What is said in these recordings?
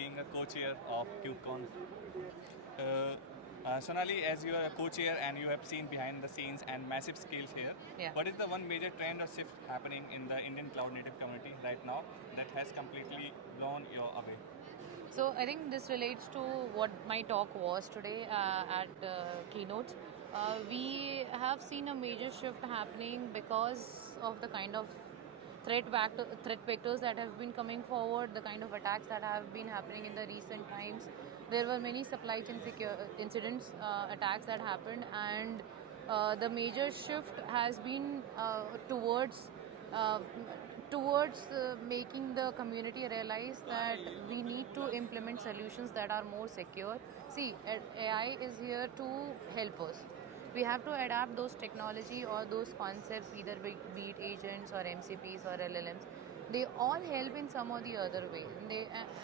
being a co-chair of KubeCon. Uh, Sonali, as you are a co-chair and you have seen behind the scenes and massive scales here, Yeah. what is the one major trend or shift happening in the Indian cloud native community right now that has completely blown you away? So I think this relates to what my talk was today at keynote. We have seen a major shift happening because of the kind of threat vectors that have been coming forward, the kind of attacks that have been happening in the recent times. There were many supply chain incidents, attacks that happened, and the major shift has been uh, towards making the community realize that we need to implement solutions that are more secure. See, AI is here to help us. We have to adapt those technology or those concepts, either be it agents or MCPs or LLMs. They all help in some or the other way.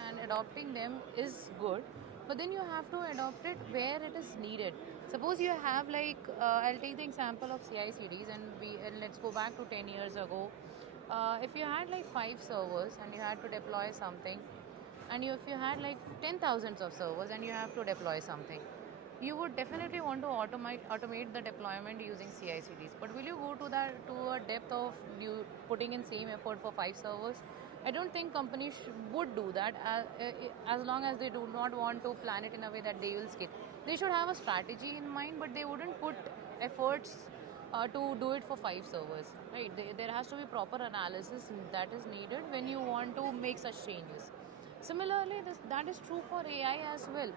And adopting them is good, but then you have to adopt it where it is needed. Suppose you have I'll take the example of CI/CDs, and let's go back to 10 years ago. If you had like 5 servers and you had to deploy something, and if you had like 10,000 of servers and you have to deploy something, you would definitely want to automate the deployment using CI/CDs. But will you go to a depth of you putting in same effort for 5 servers? I don't think companies would do that as long as they do not want to plan it in a way that they will scale. They should have a strategy in mind, but they wouldn't put efforts to do it for 5 servers, right? There has to be proper analysis that is needed when you want to make such changes. Similarly, that is true for AI as well.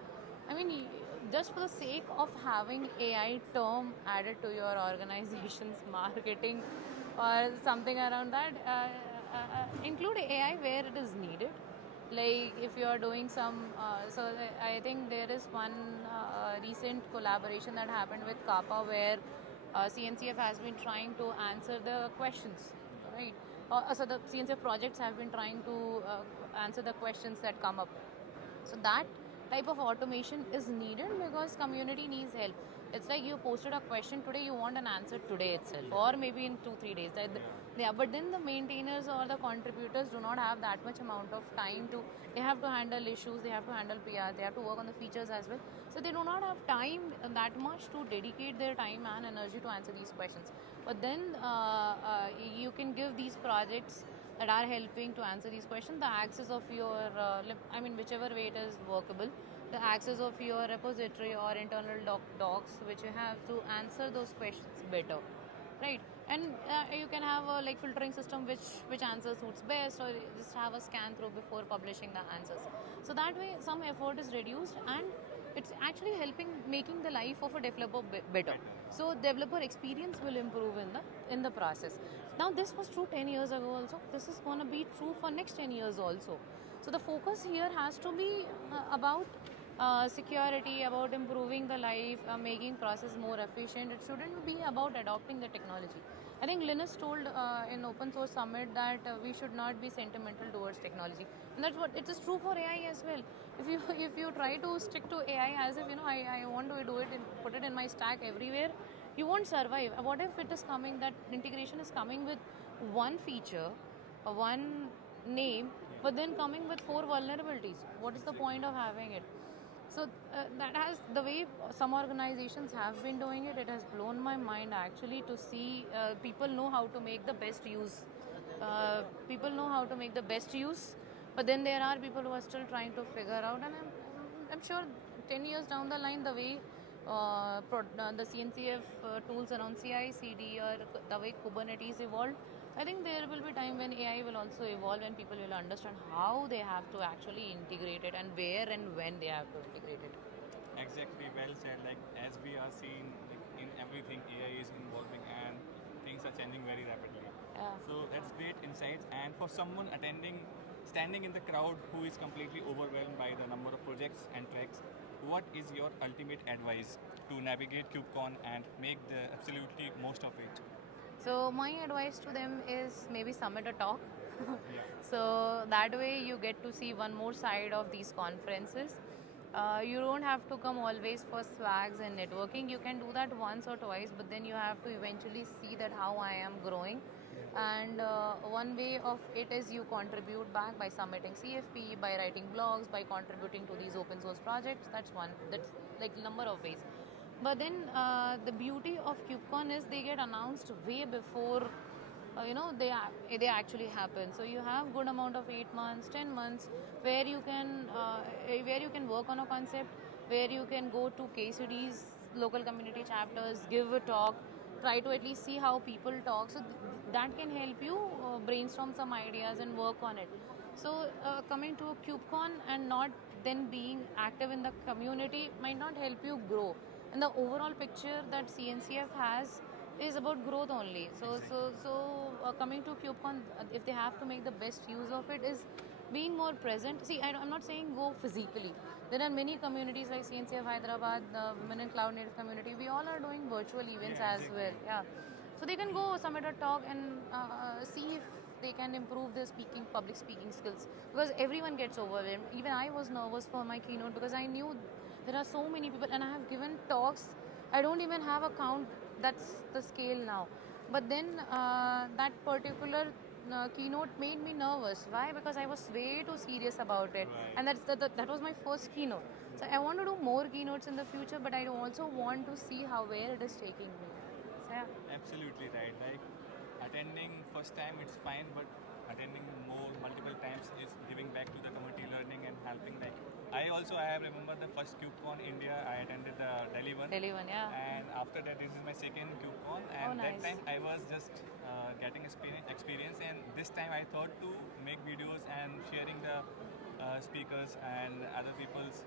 I mean, just for the sake of having AI term added to your organization's marketing or something around that, include AI where it is needed. Like if you are doing some, I think there is one recent collaboration that happened with Kappa where CNCF has been trying to answer the questions, right? So the CNCF projects have been trying to answer the questions that come up. So that type of automation is needed because community needs help. It's like you posted a question today, you want an answer today itself, or maybe in 2-3 days. Yeah, but then the maintainers or the contributors do not have that much amount of time to. They have to handle issues, they have to handle PR, they have to work on the features as well. So they do not have time that much to dedicate their time and energy to answer these questions. But then you can give these projects that are helping to answer these questions the access of your whichever way it is workable, the access of your repository or internal docs which you have to answer those questions better, right? And you can have a like filtering system which answer suits best, or just have a scan through before publishing the answers. So that way some effort is reduced, and it's actually helping making the life of a developer better. So developer experience will improve in the process. Now this was true 10 years ago also, this is going to be true for next 10 years also. So the focus here has to be about security, about improving the life, making process more efficient. It shouldn't be about adopting the technology. I think Linus told in Open Source Summit that we should not be sentimental towards technology, and that's what it is true for AI as well. If you try to stick to AI as if I want to do it and put it in my stack everywhere, you won't survive. What if it is coming that integration is coming with one feature, one name, but then coming with 4 vulnerabilities? What is the point of having it? So that has the way some organizations have been doing it. It has blown my mind actually to see people know how to make the best use. People know how to make the best use, but then there are people who are still trying to figure out. And I'm sure 10 years down the line, the way the CNCF tools around CI/CD or the way Kubernetes evolved, I think there will be time when AI will also evolve and people will understand how they have to actually integrate it and where and when they have to integrate it. Exactly, well said. Like as we are seeing like, in everything, AI is involving and things are changing very rapidly. Yeah. So that's great insights. And for someone attending, standing in the crowd who is completely overwhelmed by the number of projects and tracks, what is your ultimate advice to navigate KubeCon and make the absolutely most of it? So my advice to them is maybe submit a talk. Yeah. So that way you get to see one more side of these conferences. You don't have to come always for swags and networking. You can do that once or twice, but then you have to eventually see that how I am growing. And one way of it is you contribute back by submitting CFP, by writing blogs, by contributing to these open source projects. That's one. That's like number of ways. But then the beauty of KubeCon is they get announced way before they actually happen. So you have good amount of 8 months, 10 months where you can work on a concept, where you can go to KCDs, local community chapters, give a talk, try to at least see how people talk. So that can help you brainstorm some ideas and work on it. So coming to a KubeCon and not then being active in the community might not help you grow. And the overall picture that CNCF has is about growth only. So coming to KubeCon, if they have to make the best use of it, is being more present. See, I'm not saying go physically. There are many communities like CNCF Hyderabad, the Women in Cloud Native community. We all are doing virtual events Yeah, as exactly. well. Yeah, so they can go submit a talk and see if they can improve their public speaking skills. Because everyone gets overwhelmed. Even I was nervous for my keynote because I knew there are so many people, and I have given talks. I don't even have a count. That's the scale now. But then that particular keynote made me nervous. Why? Because I was way too serious about it, Right. and that was my first keynote. So I want to do more keynotes in the future, but I also want to see how where it is taking me. So yeah. Absolutely right. Like attending first time it's fine, but attending multiple times is giving back to the community, learning and helping. Like I have remember the first KubeCon India. I attended the Delhi one. Delhi one, yeah. And after that, this is my second KubeCon, and Oh, that nice. time I was just getting experience, and this time I thought to make videos and sharing the speakers and other people's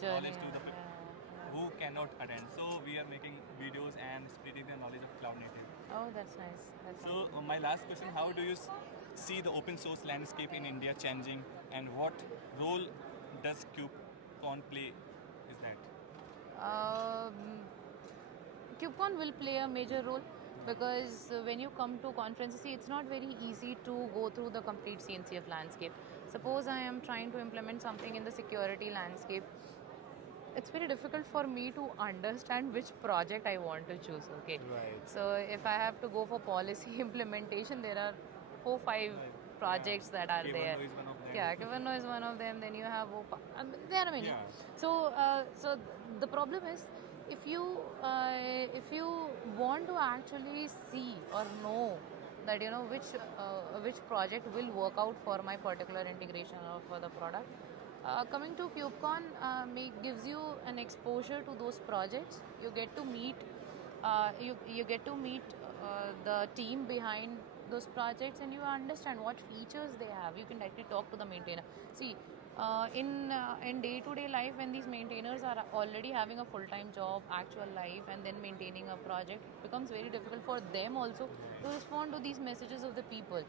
Journey. knowledge to the people who cannot attend. So we are making videos and spreading the knowledge of Cloud Native. Oh, that's nice. That's nice. So my last question: how do you see the open source landscape in India changing, and what role does KubeCon play? Is that? KubeCon will play a major role because when you come to conferences, see, it's not very easy to go through the complete CNCF landscape. Suppose I am trying to implement something in the security landscape. It's very difficult for me to understand which project I want to choose. Okay. Right. So if I have to go for policy implementation, there are 4-5 projects that are there. Kivano is one of them. Yeah, Kivano is one of them. Then you have there are many. Yeah. So the problem is if you want to actually see or know that which project will work out for my particular integration or for the product. Coming to KubeCon gives you an exposure to those projects. You get to meet the team behind those projects, and you understand what features they have. You can directly talk to the maintainer. See, in day-to-day life, when these maintainers are already having a full-time job, actual life, and then maintaining a project, it becomes very difficult for them also to respond to these messages of the people.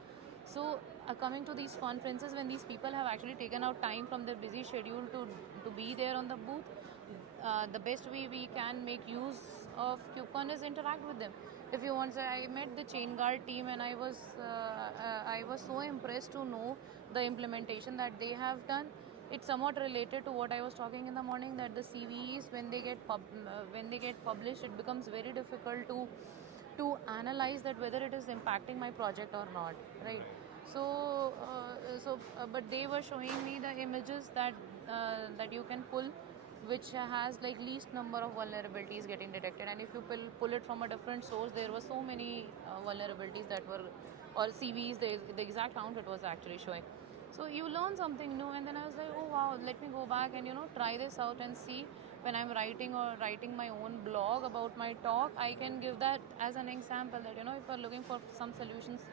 So coming to these conferences, when these people have actually taken out time from their busy schedule to be there on the booth, the best way we can make use of KubeCon is interact with them. If you want, I met the Chain Guard team, and I was so impressed to know the implementation that they have done. It's somewhat related to what I was talking in the morning, that the CVEs when they get published, it becomes very difficult to analyze that whether it is impacting my project or not, right? But they were showing me the images that you can pull, which has like least number of vulnerabilities getting detected, and if you pull it from a different source, there were so many vulnerabilities that were, or CVs, the exact count it was actually showing. So you learn something new, and then I was like, oh wow, let me go back and try this out and see. When I'm writing my own blog about my talk, I can give that as an example that if you're looking for some solutions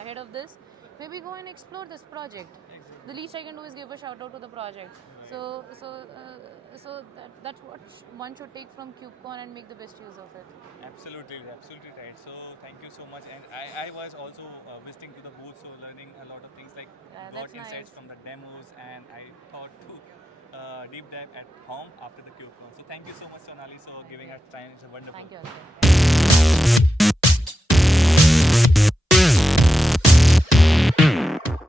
ahead of this, maybe go and explore this project. Exactly. The least I can do is give a shout out to the project. So that's what one should take from KubeCon and make the best use of it. Absolutely right. So thank you so much. And I was also visiting to the booth, so learning a lot of things, like Yeah, got that's insights nice. from the demos, and I thought to deep dive at home after the KubeCon. So thank you so much, Sonali, for giving you. us time. It's a wonderful. Thank you, Akshay.